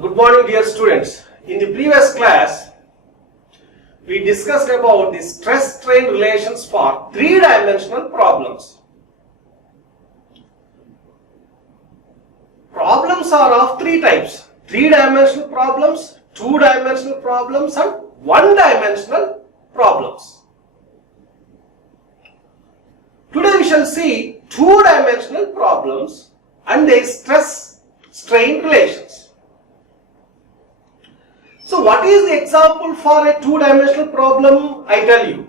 Good morning, dear students. In the previous class, we discussed about the stress-strain relations for three-dimensional problems. Problems are of three types: three-dimensional problems, two-dimensional problems, and one-dimensional problems. Today we shall see two-dimensional problems and their stress-strain relations. So what is the example for a two-dimensional problem? I tell you.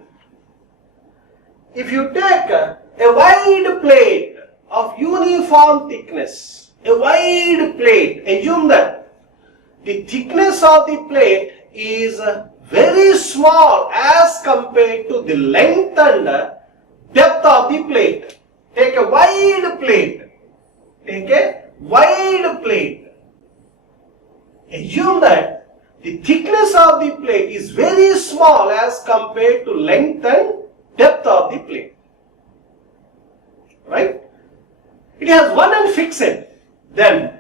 If you take a wide plate of uniform thickness, a wide plate, assume that the thickness of the plate is very small as compared to the length and depth of the plate. Take a wide plate. Take a wide plate. Assume that the thickness of the plate is very small as compared to length and depth of the plate. Right? It has one end fixed. Then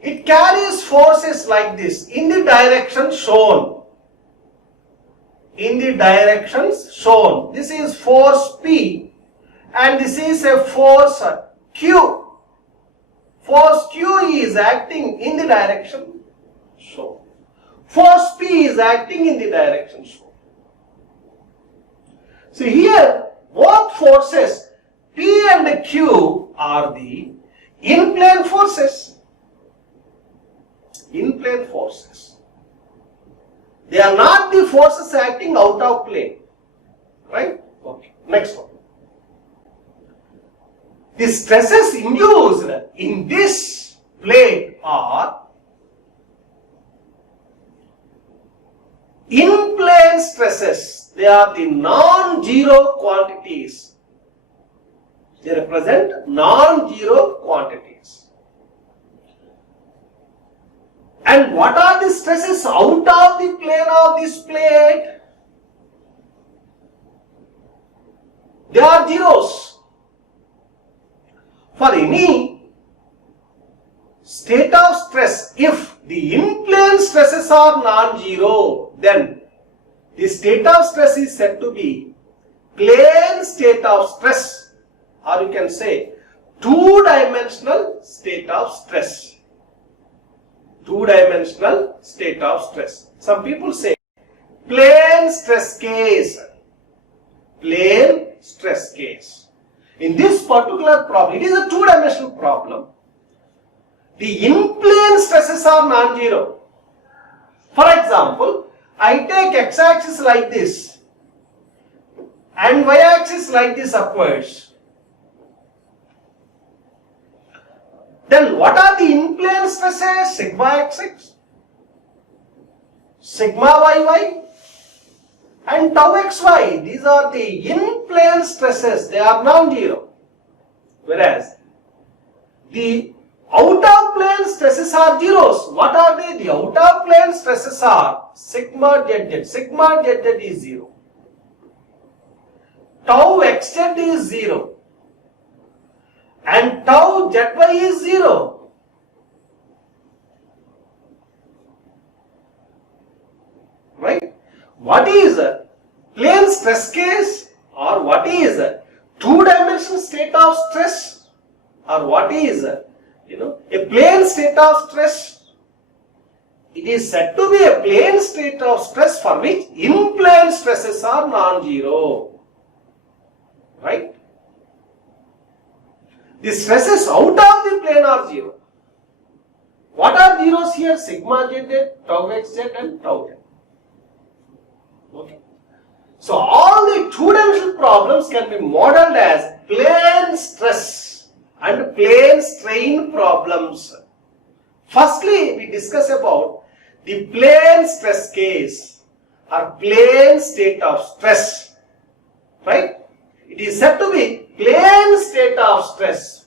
it carries forces like this in the direction shown. In the directions shown. This is force P and this is a force Q. Force Q is acting in the direction shown. Force P is acting in the direction shown. So here both forces P and Q are the in-plane forces. In-plane forces. They are not the forces acting out of plane. Right? Okay. Next one. The stresses induced in this plate are in-plane stresses. They are the non-zero quantities. They represent non-zero quantities. And what are the stresses out of the plane of this plate? They are zeros. For any state of stress, if the in-plane stresses are non-zero, then the state of stress is said to be plane state of stress, or you can say two-dimensional state of stress. Two-dimensional state of stress. Some people say plane stress case. Plane stress case. In this particular problem, it is a two-dimensional problem. The in-plane stresses are non-zero. For example, I take x-axis like this and y-axis like this upwards. Then what are the in-plane stresses? Sigma xx, sigma yy and tau xy. These are the in-plane stresses. They are non-zero. Whereas the out of plane stresses are zeros. What are they? The out of plane stresses are sigma zz. Sigma zz is 0. Tau xz is 0. And tau zy is 0. Right? What is a plane stress case? Or what is a two-dimensional state of stress? Or what is a plane state of stress? It is said to be a plane state of stress for which in-plane stresses are non-zero. Right? The stresses out of the plane are 0. What are zeros here? Sigma zz, tau xz and tau z. Okay. So all the two-dimensional problems can be modeled as plane stress and plane strain problems. Firstly, we discuss about the plane stress case or plane state of stress. Right? It is said to be plane state of stress.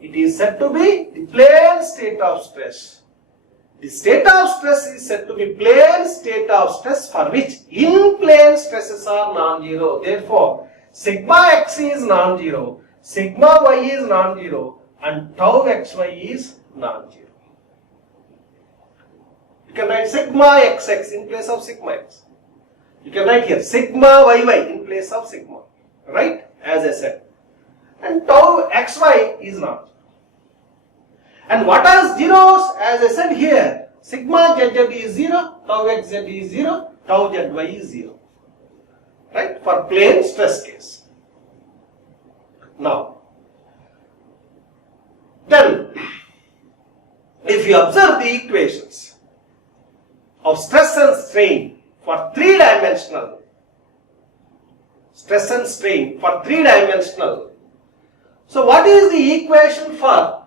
It is said to be the plane state of stress. The state of stress is said to be plane state of stress for which in-plane stresses are non-zero. Therefore, sigma x is non-zero, sigma y is non-zero and tau xy is non-zero. You can write sigma xx in place of sigma x. You can write here sigma yy in place of sigma, right? As I said. And tau xy is not. And what are zeros? As I said here, sigma zz is 0, tau xz is 0, tau zy is 0. Right? For plane stress case. Now, then, if you observe the equations of stress and strain for three-dimensional, stress and strain for three-dimensional, so what is the equation for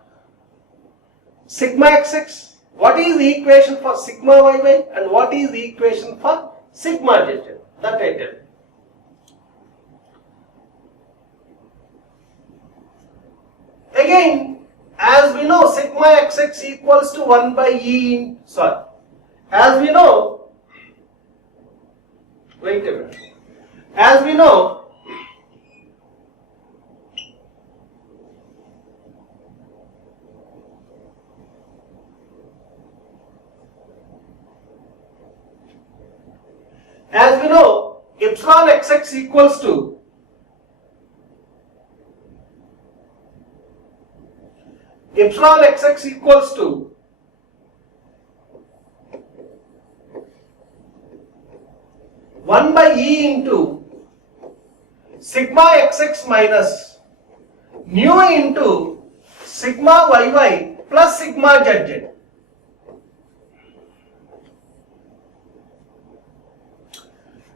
sigma xx? What is the equation for sigma yy? And what is the equation for sigma zz? That I tell you. Again, as we know, sigma xx equals to 1 by E in, sorry, as we know, wait a minute, as we know, epsilon xx equals to epsilon xx equals to one by E into sigma xx minus nu into sigma yy plus sigma zz.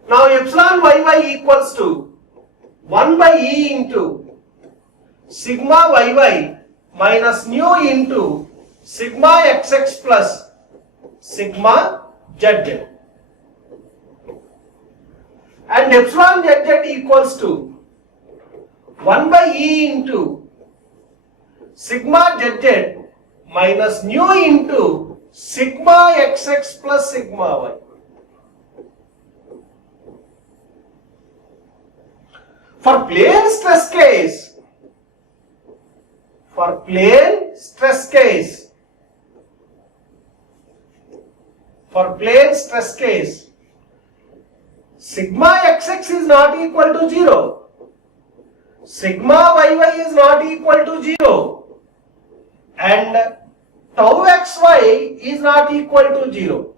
Now epsilon yy equals to 1 by E into sigma yy minus nu into sigma xx plus sigma zz. And epsilon zz equals to 1 by E into sigma zz minus nu into sigma xx plus sigma y. For plane stress case, sigma xx is not equal to 0, sigma yy is not equal to 0, and tau xy is not equal to 0.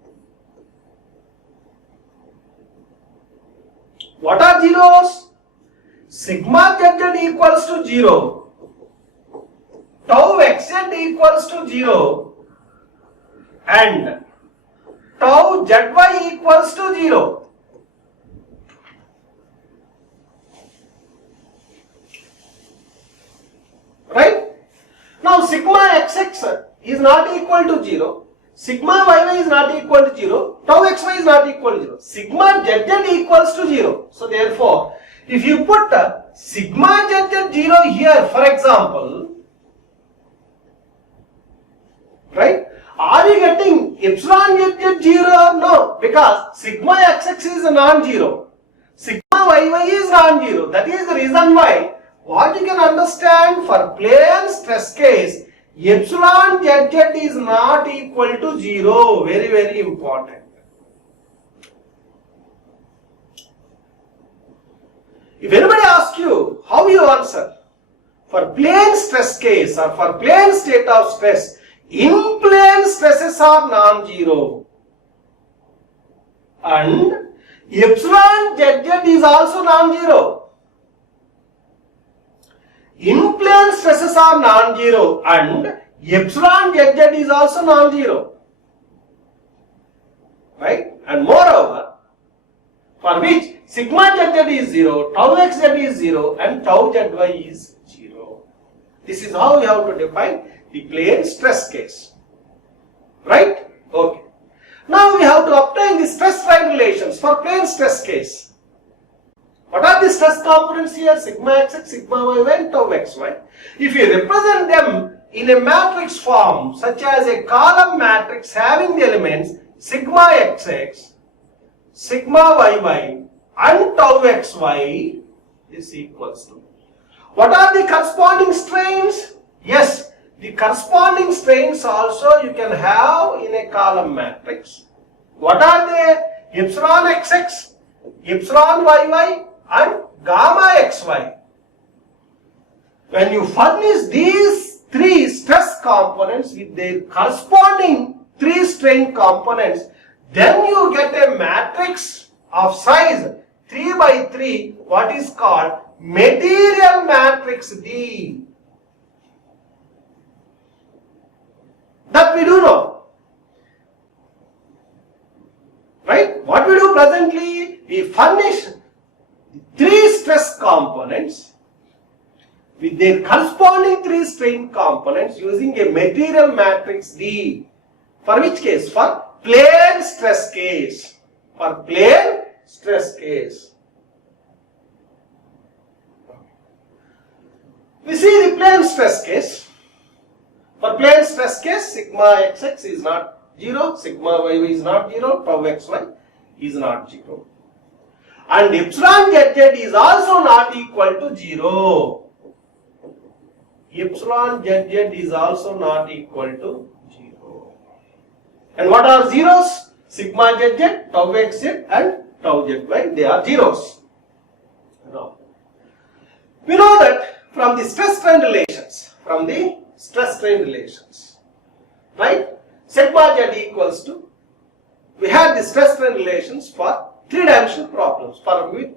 What are zeros? Sigma zz equals to 0, tau xz equals to 0, and tau zy equals to 0. Right? Now sigma xx is not equal to 0, sigma yy is not equal to 0, tau xy is not equal to 0, sigma zz equals to 0. So therefore, if you put sigma zz 0 here, for example, right, are you getting epsilon zz 0 or no? Because sigma xx is non-zero, sigma yy is non-zero. That is the reason why what you can understand for plane stress case, epsilon zz is not equal to 0. Very, very important. If anybody asks you, how you answer? For plane stress case or for plane state of stress, in plane stresses are non-zero. And epsilon zz is also non-zero. In plane stresses are non-zero and epsilon zz is also non-zero. Right? And moreover, for which sigma zz is 0, tau xz is 0 and tau zy is 0. This is how we have to define the plane stress case. Right? Okay. Now we have to obtain the stress strain relations for plane stress case. What are the stress components here? Sigma xx, sigma yy and tau xy. If you represent them in a matrix form such as a column matrix having the elements sigma xx, sigma yy and tau xy is equals to. What are the corresponding strains? Yes, the corresponding strains also you can have in a column matrix. What are they? Epsilon xx, epsilon yy and gamma xy. When you furnish these three stress components with their corresponding three strain components, then you get a matrix of size 3 by 3, what is called material matrix D. That we do know. Right? What we do presently, we furnish three stress components with their corresponding three strain components using a material matrix D. For which case? For plane stress case. For plane stress case. We see the plane stress case. For plane stress case, sigma xx is not 0, sigma yy is not 0, tau xy is not 0. And epsilon zz is also not equal to 0. Epsilon zz is also not equal to 0. And what are zeros? Sigma zz, tau xz and tau zy, they are zeros. Now, we know that from the stress-strain relations, right? Sigma z equals to, we had the stress-strain relations for three-dimensional problems.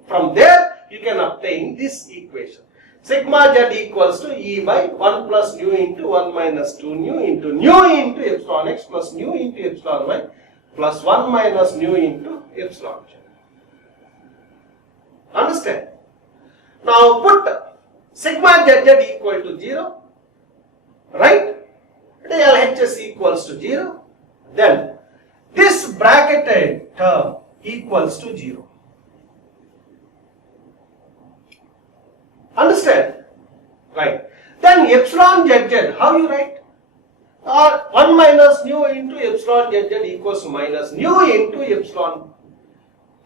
From there, you can obtain this equation. Sigma z equals to E by 1 plus nu into 1 minus 2 nu into epsilon x plus nu into epsilon y plus 1 minus nu into epsilon z. Understand? Now put sigma zz equal to 0, right? LHS equals to 0. Then this bracketed term equals to 0. Understand? Right. Then epsilon zz, how you write? 1 minus nu into epsilon zz equals to minus nu into epsilon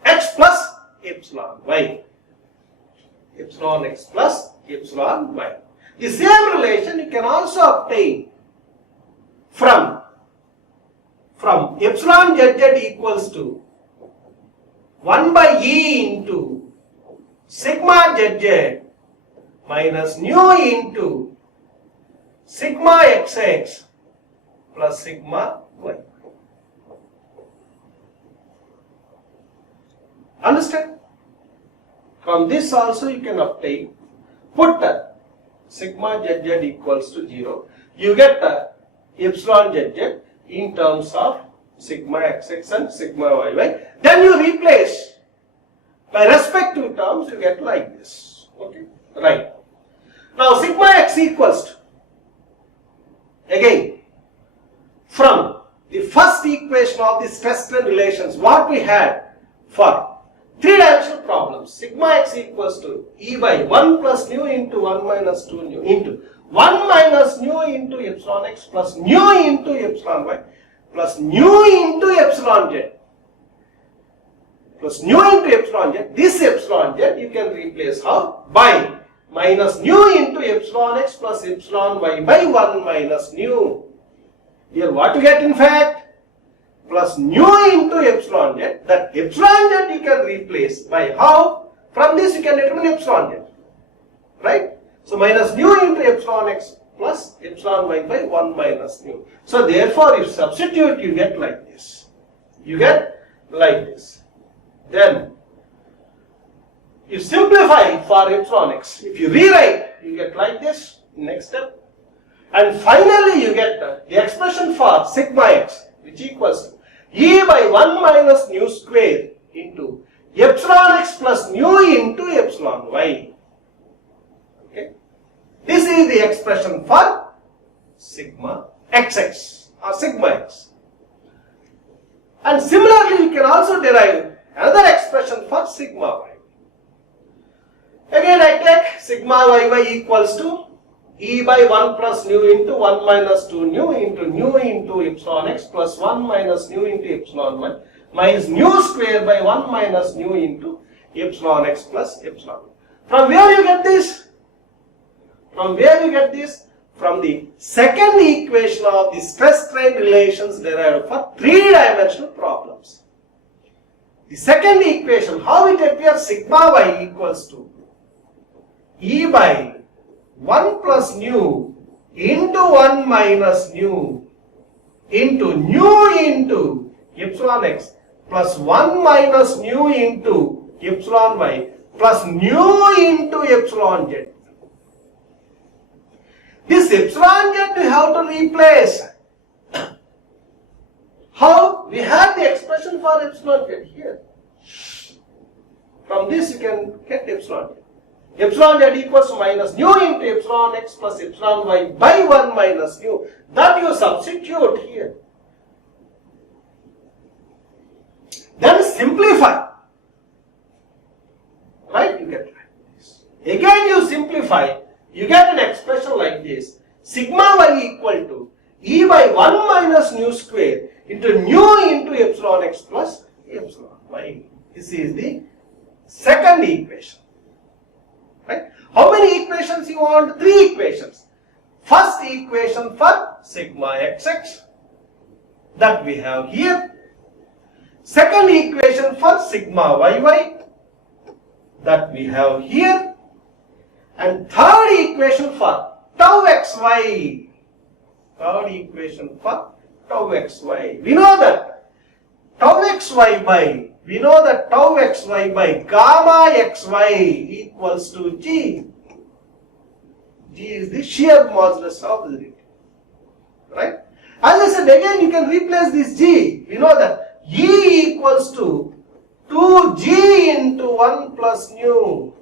x plus epsilon y. Epsilon x plus epsilon y. The same relation you can also obtain from epsilon zz equals to 1 by E into sigma zz minus nu into sigma xx plus sigma y. Understand? From this also you can obtain, put sigma zz equals to 0, you get epsilon zz in terms of sigma xx and sigma yy. Then you replace by respective terms, you get like this. Okay, right. Now sigma x equals to, again, from the first equation of the stress-strain relations, what we had for three-dimensional problems, sigma x equals to E by 1 plus nu into 1 minus 2 nu into 1 minus nu into epsilon x plus nu into epsilon y plus nu into epsilon z plus nu into epsilon z. This epsilon z you can replace how? By minus nu into epsilon x plus epsilon y by 1 minus nu. Here what you get in fact? Plus nu into epsilon z. That epsilon z you can replace by how? From this you can determine epsilon z. Right? So minus nu into epsilon x plus epsilon y by 1 minus nu. So therefore if substitute you get like this. You get like this. Then you simplify for epsilon x. If you rewrite, you get like this. Next step. And finally you get the expression for sigma x, which equals to E by 1 minus nu square into epsilon x plus nu into epsilon y. Okay. This is the expression for sigma xx or sigma x. And similarly you can also derive another expression for sigma y. Again I take sigma yy equals to E by 1 plus nu into 1 minus 2 nu into epsilon x plus 1 minus nu into epsilon y minus nu square by 1 minus nu into epsilon x plus epsilon y. From where you get this? From where you get this? from the second equation of the stress-strain relations derived for three-dimensional problems. The second equation, how it appears, sigma y equals to E by 1 plus nu into 1 minus nu into epsilon x plus 1 minus nu into epsilon y plus nu into epsilon z. This epsilon z we have to replace. How? We have the expression for epsilon z here. From this you can get epsilon z. Epsilon z equals to minus nu into epsilon x plus epsilon y by 1 minus nu. That you substitute here. Then simplify. Right? You get like this. Again you simplify. You get an expression like this. Sigma y equal to E by 1 minus nu square into nu into epsilon x plus epsilon y. This is the second equation. Right? How many equations you want? Three equations. First equation for sigma xx that we have here. Second equation for sigma yy that we have here. And third equation for tau xy. Third equation for tau xy. We know that tau xy by gamma xy equals to G. G is the shear modulus of the rigidity. Right? As I said, again you can replace this G. We know that E equals to 2G into 1 plus nu.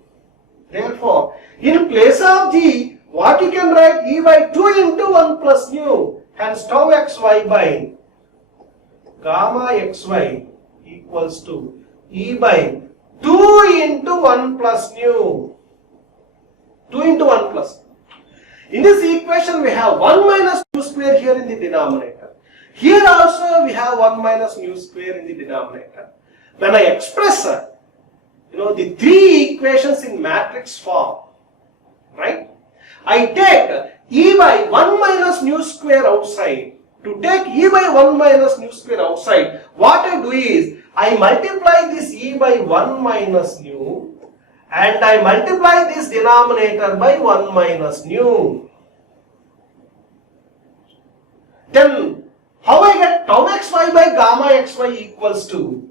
Therefore, in place of G, what you can write? E by 2 into 1 plus nu. Hence, tau xy by gamma xy equals to E by 2 into 1 plus nu. 2 into 1 plus. In this equation, we have 1 minus nu square here in the denominator. Here also, we have 1 minus nu square in the denominator. When I express the three equations in matrix form, right? I take E by 1 minus nu square outside. To take E by 1 minus nu square outside, what I do is, I multiply this E by 1 minus nu and I multiply this denominator by 1 minus nu. Then, how I get tau xy by gamma xy equals to,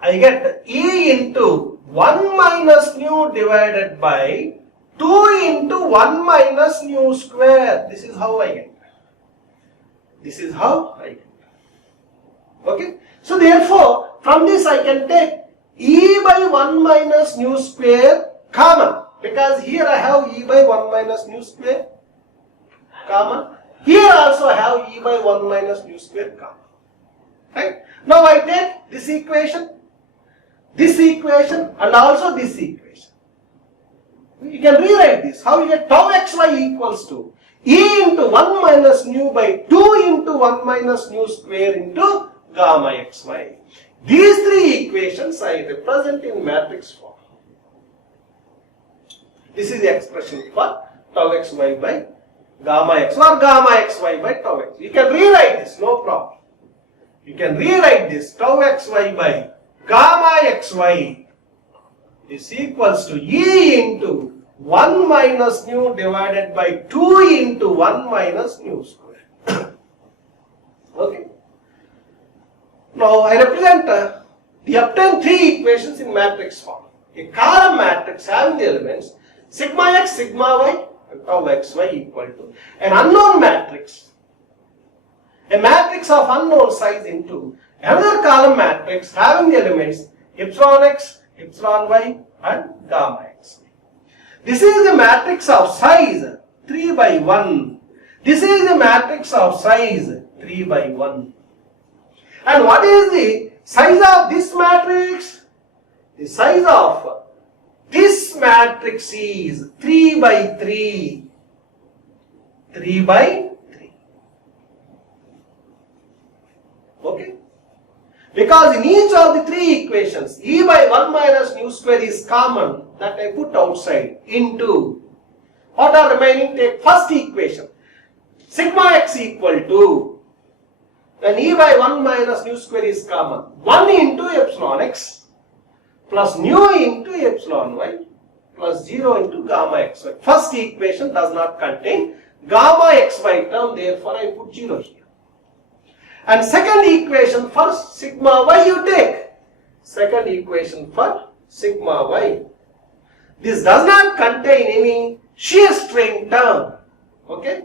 I get E into 1 minus nu divided by 2 into 1 minus nu square. This is how I get. This is how I get. Okay? So therefore, from this I can take E by 1 minus nu square common. Because here I have E by 1 minus nu square common. Here also I have E by 1 minus nu square common. Right? Now I take this equation and also this equation. You can rewrite this. How you get tau xy equals to E into 1 minus nu by 2 into 1 minus nu square into gamma xy. These three equations I represent in matrix form. This is the expression for tau xy by gamma x or gamma xy by tau x. You can rewrite this, no problem. You can rewrite this tau xy by gamma xy is equals to E into 1 minus nu divided by 2 into 1 minus nu square. Okay. Now I represent the obtained three equations in matrix form. A column matrix having the elements sigma x, sigma y and tau xy equal to an unknown matrix. A matrix of unknown size into another column matrix having the elements epsilon x, epsilon y and gamma x. This is the matrix of size 3 by 1. This is the matrix of size 3 by 1. And what is the size of this matrix? The size of this matrix is 3 by 3. 3 by 3. Okay? Because in each of the three equations, E by 1 minus nu square is common that I put outside into what are remaining. Take first equation. sigma x equal to, when E by 1 minus nu square is common, 1 into epsilon x plus nu into epsilon y plus 0 into gamma xy. First equation does not contain gamma xy term, therefore I put 0 here. And second equation for sigma y you take. Second equation for sigma y. This does not contain any shear strain term. Okay?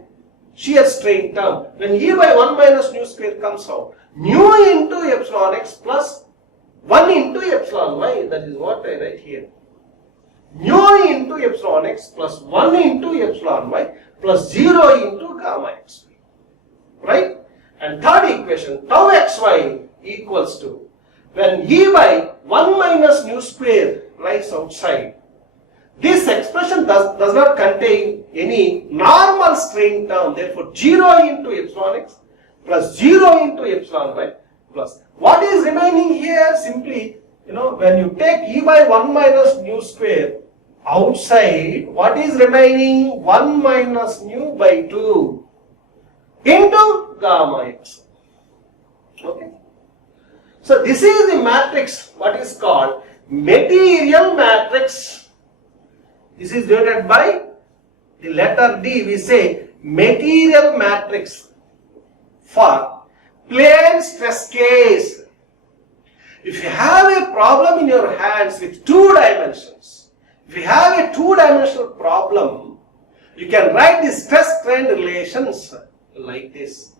Shear strain term. When E by 1 minus nu square comes out, nu into epsilon x plus 1 into epsilon y, that is what I write here. Nu into epsilon x plus 1 into epsilon y plus 0 into gamma xy. Right? And third equation, tau xy equals to, when E by 1 minus nu square lies outside, this expression does not contain any normal strain term, therefore 0 into epsilon x plus 0 into epsilon y plus. What is remaining here? Simply, when you take E by 1 minus nu square outside, what is remaining? 1 minus nu by 2 into gamma x. Okay. So this is the matrix, what is called material matrix. This is denoted by the letter D. We say material matrix for plane stress case. If you have a problem in your hands with 2 dimensions, if you have a 2-dimensional problem, you can write the stress strain relations like this.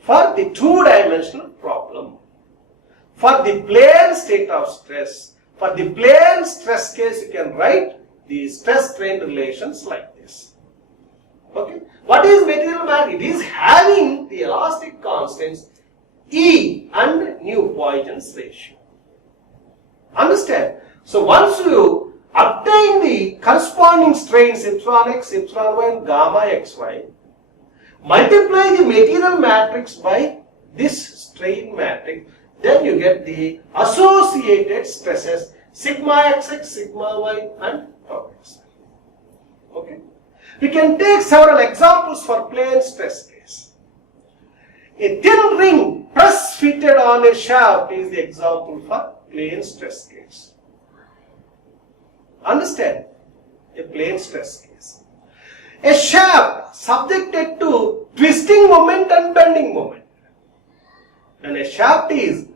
For the 2-dimensional problem, for the plane state of stress, for the plane stress case, you can write the stress strain relations like this. Okay. What is material matrix? It is having the elastic constants E and nu Poisson's ratio. Understand? So once you obtain the corresponding strains epsilon x, epsilon y and gamma xy, multiply the material matrix by this strain matrix, then you get the associated stresses sigma xx, sigma y and tau x. Okay. We can take several examples for plane stress case. A thin ring press fitted on a shaft is the example for plane stress case. Understand? A plane stress case. A shaft subjected to twisting moment and bending moment. When a shaft is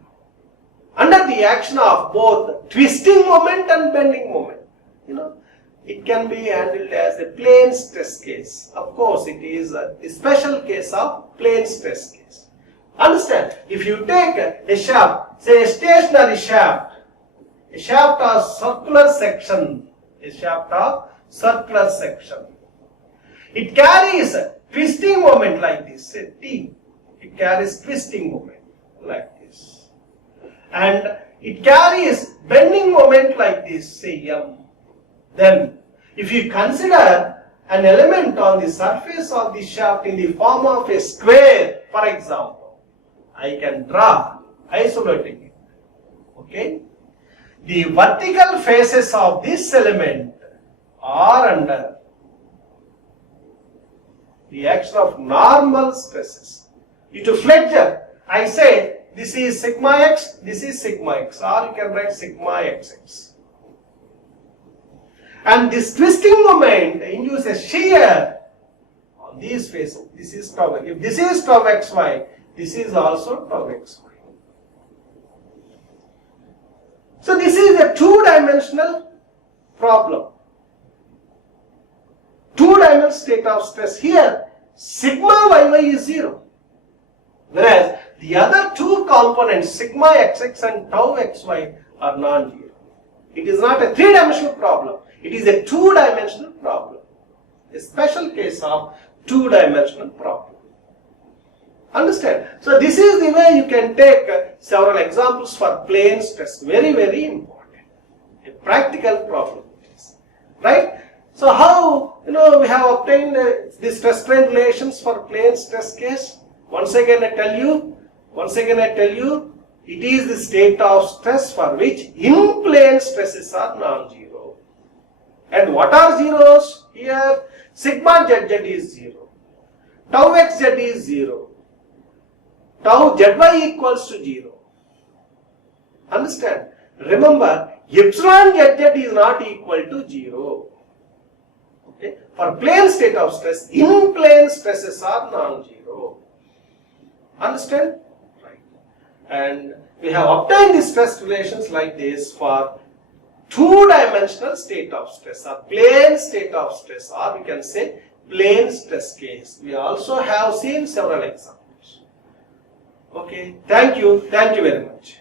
under the action of both twisting moment and bending moment, it can be handled as a plane stress case. Of course, it is a special case of plane stress case. Understand? If you take a shaft, say a stationary shaft, a shaft of circular section, it carries a twisting moment like this, say T. It carries twisting moment like this. And it carries bending moment like this, say M. Then, if you consider an element on the surface of the shaft in the form of a square, for example, I can draw isolating it. Okay? The vertical faces of this element are under the action of normal stresses. To flexure, I say this is sigma x, this is sigma x, or you can write sigma xx. And this twisting moment induces shear on these faces. This is tau. If this is tau xy, this is also tau xy. So this is a 2-dimensional problem. 2-dimensional state of stress. Here, sigma yy is 0. Whereas the other 2 components, sigma xx and tau xy, are non-zero. It is not a 3-dimensional problem. It is a 2-dimensional problem. A special case of 2-dimensional problem. Understand? So this is the way you can take several examples for plane stress. Very, very important. A practical problem. Right? So how, we have obtained the stress strain relations for plane stress case? Once again I tell you, it is the state of stress for which in-plane stresses are non-zero. And what are zeros? Here, sigma zz is 0. tau xz is 0, tau zy equals to 0. Understand? Remember, epsilon zz is not equal to 0. Okay? For plane state of stress, in plane stresses are non-zero. Understand? Right. And we have obtained the stress relations like this for two-dimensional state of stress or plane state of stress, or we can say plane stress case. We also have seen several examples. Okay, thank you very much.